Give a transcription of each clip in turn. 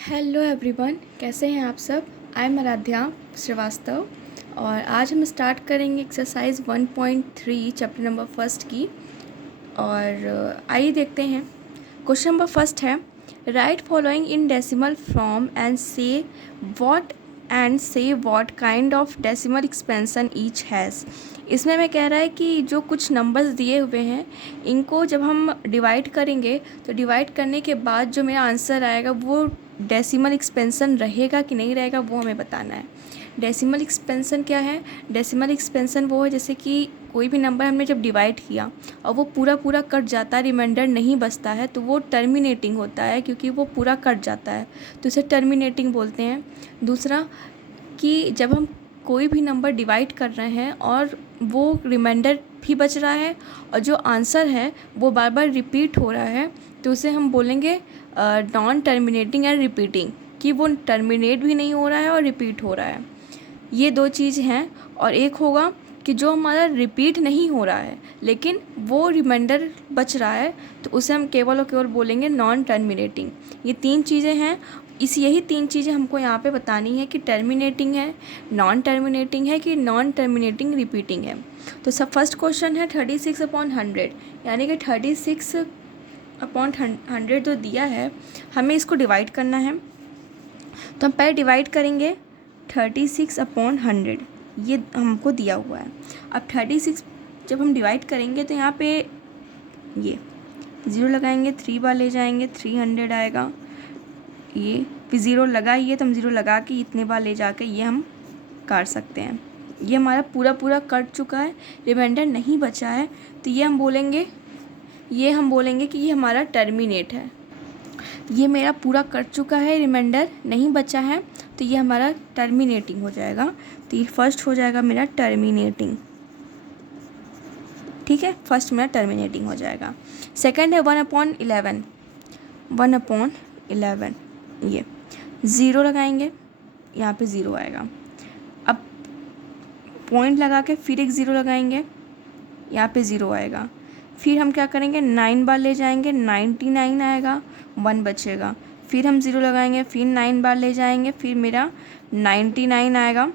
Hello everyone, कैसे हैं आप सब। आई एम आराध्या श्रीवास्तव और आज हम स्टार्ट करेंगे एक्सरसाइज 1.3 चैप्टर नंबर फर्स्ट की। और आइए देखते हैं। क्वेश्चन नंबर फर्स्ट है, write following in decimal form and say what kind of decimal expansion each has. इसमें हमें कह रहा है कि जो कुछ नंबर्स दिए हुए हैं इनको जब हम डिवाइड करेंगे तो डिवाइड करने के बाद जो मेरा आंसर आएगा वो डेसिमल एक्सपेंशन रहेगा कि नहीं रहेगा वो हमें बताना है। डेसिमल एक्सपेंशन क्या है? डेसिमल एक्सपेंशन वो है जैसे कि कोई भी नंबर हमने जब डिवाइड किया और वो पूरा पूरा कट जाता है, रिमाइंडर नहीं बचता है, तो वो टर्मिनेटिंग होता है क्योंकि वो पूरा कट जाता है, तो इसे टर्मिनेटिंग बोलते हैं। दूसरा कि जब हम कोई भी नंबर डिवाइड कर रहे हैं और वो रिमाइंडर भी बच रहा है और जो आंसर है वो बार बार रिपीट हो रहा है, तो उसे हम बोलेंगे नॉन टर्मिनेटिंग एंड रिपीटिंग, कि वो टर्मिनेट भी नहीं हो रहा है और रिपीट हो रहा है। ये दो चीज़ हैं। और एक होगा कि जो हमारा रिपीट नहीं हो रहा है लेकिन वो रिमाइंडर बच रहा है, तो उसे हम केवल और केवल बोलेंगे नॉन टर्मिनेटिंग। ये तीन चीज़ें हैं। यही तीन चीज़ें हमको यहाँ पे बतानी है कि टर्मिनेटिंग है, नॉन टर्मिनेटिंग है कि नॉन टर्मिनेटिंग रिपीटिंग है। तो सब फर्स्ट क्वेश्चन है 36/100, यानी कि 36/100 जो दिया है हमें इसको डिवाइड करना है। तो हम पहले डिवाइड करेंगे 36/100, ये हमको दिया हुआ है। अब 36 जब हम डिवाइड करेंगे तो यहाँ पे ये 0 लगाएंगे, 3 बार ले जाएंगे, 300 आएगा। ये फिर 0 लगाइए तो हम 0 लगा के इतने बार ले जाके ये हम काट सकते हैं। ये हमारा पूरा पूरा कट चुका है, रिमाइंडर नहीं बचा है, तो ये हम बोलेंगे कि ये हमारा टर्मिनेट है। ये मेरा पूरा कट चुका है, रिमाइंडर नहीं बचा है, तो ये हमारा टर्मिनेटिंग हो जाएगा। तो ये फर्स्ट हो जाएगा मेरा टर्मिनेटिंग। ठीक है, फर्स्ट मेरा टर्मिनेटिंग हो जाएगा। सेकंड है 1/11। 1/11 ये 0 लगाएंगे, यहाँ पे 0 आएगा। अब पॉइंट लगा के फिर एक 0 लगाएंगे, यहाँ पे 0 आएगा। फिर हम क्या करेंगे, 9 बार ले जाएंगे, 99 आएगा, 1 बचेगा। फिर हम 0 लगाएंगे, फिर 9 बार ले जाएंगे, फिर मेरा 99 आएगा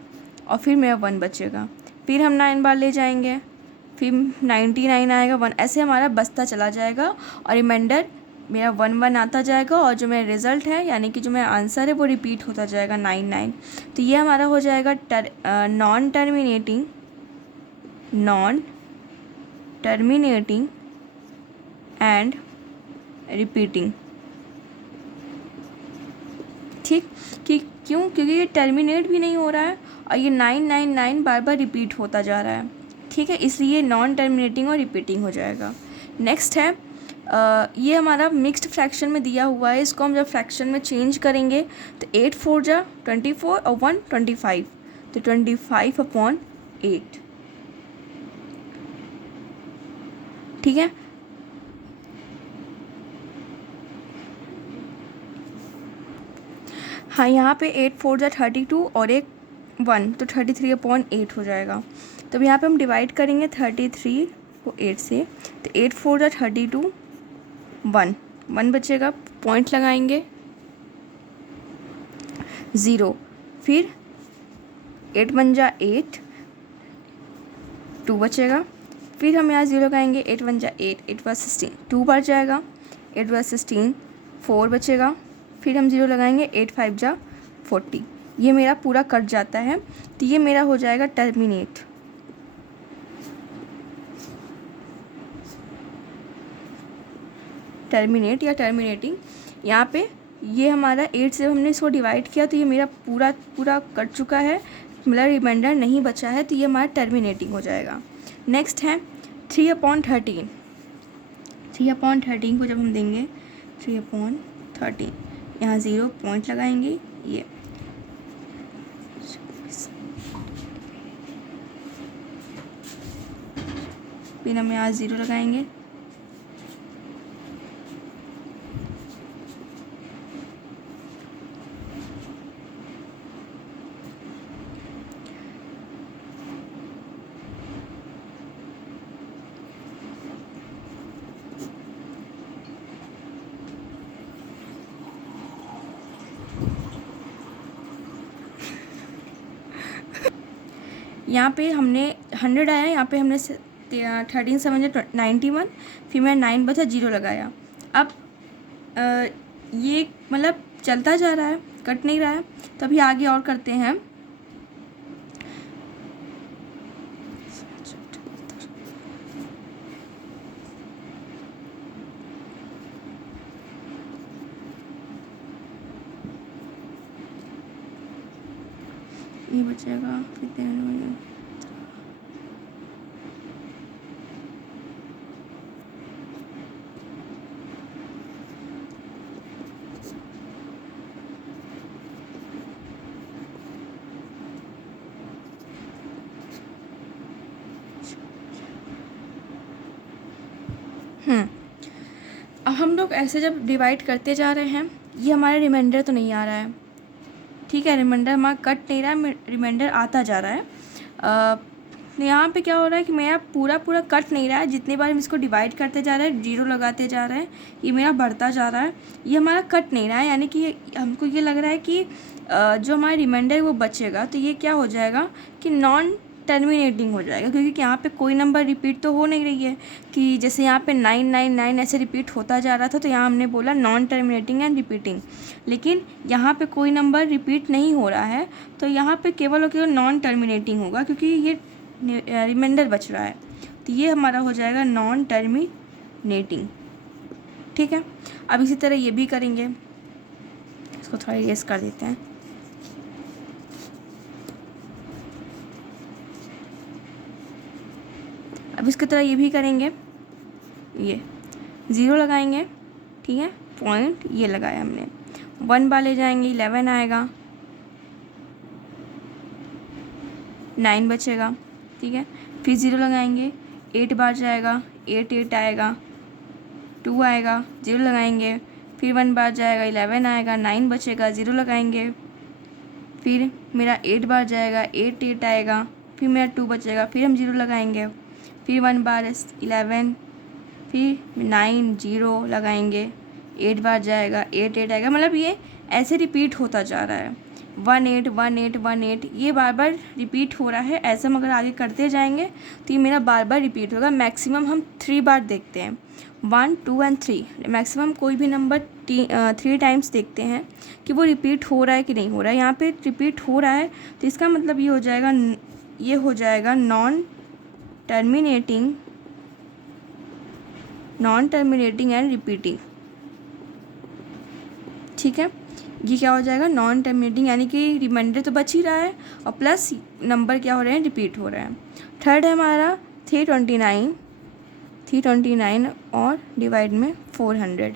और फिर मेरा 1 बचेगा। फिर हम 9 बार ले जाएंगे, फिर 99 आएगा, 1, ऐसे हमारा बचता चला जाएगा और रिमाइंडर मेरा 1 आता जाएगा और जो मेरा रिज़ल्ट है यानी कि जो मेरा आंसर है वो रिपीट होता जाएगा 99। तो ये हमारा हो जाएगा नॉन टर्मिनेटिंग एंड रिपीटिंग। ठीक, कि क्यों? क्योंकि ये टर्मिनेट भी नहीं हो रहा है और ये 999 बार बार रिपीट होता जा रहा है। ठीक है, इसलिए नॉन टर्मिनेटिंग और रिपीटिंग हो जाएगा। नेक्स्ट है ये हमारा मिक्स्ड फ्रैक्शन में दिया हुआ है। इसको हम जब फ्रैक्शन में चेंज करेंगे तो 8 4 जा 24 और 1 25, तो 25/8। ठीक है, हाँ, यहाँ पे 8 4 जा 32 और एक 1, तो 33/8 हो जाएगा। तब यहाँ पे हम डिवाइड करेंगे 33 को 8 से, तो 8 4 जा 32, 1 बचेगा, पॉइंट लगाएंगे, 0, फिर 8 1 जा 8, 2 बचेगा। फिर हम यहाँ 0 लगाएंगे, 8 1 जा 8, 8 बार 16, 2 बार जाएगा, 8 बार 16, 4 बचेगा। फिर हम 0 लगाएंगे, 8 5 जा 40, ये मेरा पूरा कट जाता है, तो ये मेरा हो जाएगा टर्मिनेट। टर्मिनेट या टर्मिनेटिंग। यहाँ पे ये हमारा 8 से हमने इसको डिवाइड किया तो ये मेरा पूरा पूरा कट चुका है, मेरा रिमाइंडर नहीं बचा है, तो ये हमारा टर्मिनेटिंग हो जाएगा। नेक्स्ट है 3/13। 3/13 को जब हम देंगे 3/13, यहाँ 0 पॉइंट लगाएंगे, ये फिर हम यहाँ 0 लगाएंगे, यहाँ पे हमने 100 आया, यहाँ पे हमने 13 7 91, फिर मैं 9 बचा 0 लगाया। अब ये मतलब चलता जा रहा है, कट नहीं रहा है। तो अभी आगे और करते हैं। ये बचेगा कितने अब हम लोग ऐसे जब डिवाइड करते जा रहे हैं, ये हमारा रिमाइंडर तो नहीं आ रहा है, ठीक है, रिमाइंडर हमारा कट नहीं रहा है, रिमाइंडर आता जा रहा है। यहाँ पे क्या हो रहा है कि मेरा पूरा कट नहीं रहा है, जितनी बार हम इसको डिवाइड करते जा रहे हैं, 0 लगाते जा रहे हैं, ये मेरा बढ़ता जा रहा है, ये हमारा कट नहीं रहा है। यानी कि हमको ये लग रहा है कि जो हमारा रिमाइंडर है वो बचेगा, तो ये क्या हो जाएगा कि नॉन टर्मिनेटिंग हो जाएगा, क्योंकि यहाँ पे कोई नंबर रिपीट तो हो नहीं रही है। कि जैसे यहाँ पे 999 ऐसे रिपीट होता जा रहा था, तो यहाँ हमने बोला नॉन टर्मिनेटिंग एंड रिपीटिंग, लेकिन यहाँ पे कोई नंबर रिपीट नहीं हो रहा है, तो यहाँ पे केवल और केवल नॉन टर्मिनेटिंग होगा, क्योंकि ये रिमाइंडर बच रहा है। तो ये हमारा हो जाएगा नॉन टर्मिनेटिंग, ठीक है। अब इसी तरह ये भी करेंगे, इसको थोड़ा इरेज कर देते हैं। अब इसकी तरह ये भी करेंगे, ये 0 लगाएंगे, ठीक है, पॉइंट ये लगाया हमने, 1 बार ले जाएंगे 11 आएगा, 9 बचेगा, ठीक है, फिर 0 लगाएंगे, 8 बार जाएगा, 8 आएगा, 2 आएगा, 0 लगाएंगे, फिर 1 बार जाएगा, 11 आएगा, 9 बचेगा, 0 लगाएंगे, फिर मेरा 8 बार जाएगा, 8 आएगा, फिर मेरा 2 बचेगा, फिर हम 0 लगाएंगे, फिर 1 बार 11, फिर 9 0 लगाएंगे, 8 बार जाएगा, 8 आएगा। मतलब ये ऐसे रिपीट होता जा रहा है, 1 8 1 8 1 8, ये बार बार रिपीट हो रहा है। ऐसा हम अगर आगे करते जाएंगे तो ये मेरा बार बार रिपीट होगा। मैक्सिमम हम 3 बार देखते हैं, 1 2 एंड 3। मैक्सिमम कोई भी नंबर 3 टाइम्स देखते हैं कि वो रिपीट हो रहा है कि नहीं हो रहा है। यहाँ पे रिपीट हो रहा है, तो इसका मतलब ये हो जाएगा नॉन टर्मिनेटिंग एंड रिपीटिंग, ठीक है। ये क्या हो जाएगा, नॉन टर्मिनेटिंग, यानी कि रिमाइंडर तो बच ही रहा है और प्लस नंबर क्या हो रहे हैं, रिपीट हो रहे हैं। थर्ड है हमारा 329 और डिवाइड में 400।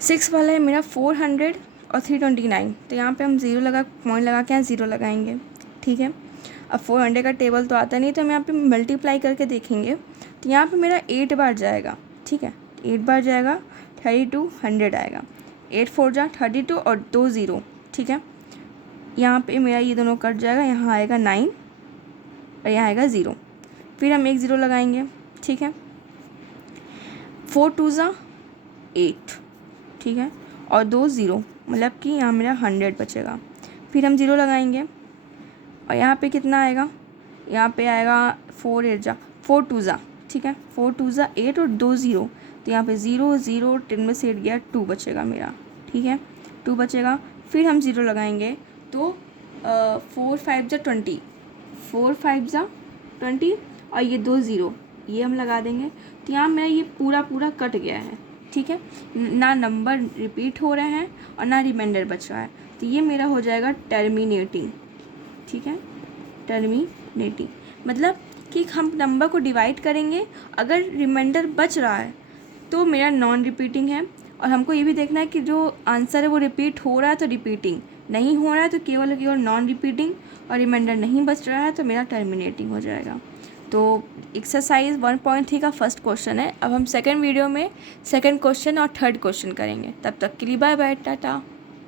6 वाला है मेरा 400 और 329, तो यहाँ पे हम पॉइंट लगा के यहाँ 0 लगाएंगे, ठीक है। अब 400 का टेबल तो आता नहीं, तो हम यहाँ पे मल्टीप्लाई करके देखेंगे, तो यहाँ पे मेरा 8 बार जाएगा, ठीक है, 8 बार जाएगा, 32 100 आएगा, 8 4 जा 32 और 2 0, ठीक है। यहाँ पे मेरा ये दोनों कट जाएगा, यहाँ आएगा 9 और यहाँ आएगा 0, फिर हम 1 0 लगाएंगे, ठीक है। 4 2 जा 8, ठीक है, और 2 0, मतलब कि यहाँ मेरा 100 बचेगा। फिर हम 0 लगाएंगे और यहाँ पे कितना आएगा, यहाँ पे आएगा 4 8 जा 4 2 जा, ठीक है, 4 2 जा 8 और 2 0, तो यहाँ पे 0 0 10 में से 8 गया, 2 बचेगा मेरा, ठीक है, 2 बचेगा। फिर हम 0 लगाएंगे, तो 4 5 जा 20, 4 5 जा 20 और ये 2 0 ये हम लगा देंगे, तो यहाँ मेरा ये पूरा कट गया है, ठीक है। ना नंबर रिपीट हो रहे हैं और ना रिमाइंडर बच रहा है, तो ये मेरा हो जाएगा टर्मिनेटिंग, ठीक है, टर्मिनेटिंग। मतलब कि हम नंबर को डिवाइड करेंगे, अगर रिमाइंडर बच रहा है तो मेरा नॉन रिपीटिंग है, और हमको ये भी देखना है कि जो आंसर है वो रिपीट हो रहा है तो रिपीटिंग, नहीं हो रहा है तो केवल नॉन रिपीटिंग, और रिमाइंडर नहीं बच रहा है तो मेरा टर्मिनेटिंग हो जाएगा। तो एक्सरसाइज 1.3 का फर्स्ट क्वेश्चन है। अब हम सेकंड वीडियो में सेकंड क्वेश्चन और थर्ड क्वेश्चन करेंगे। तब तक के लिए बाय बाय, टाटा।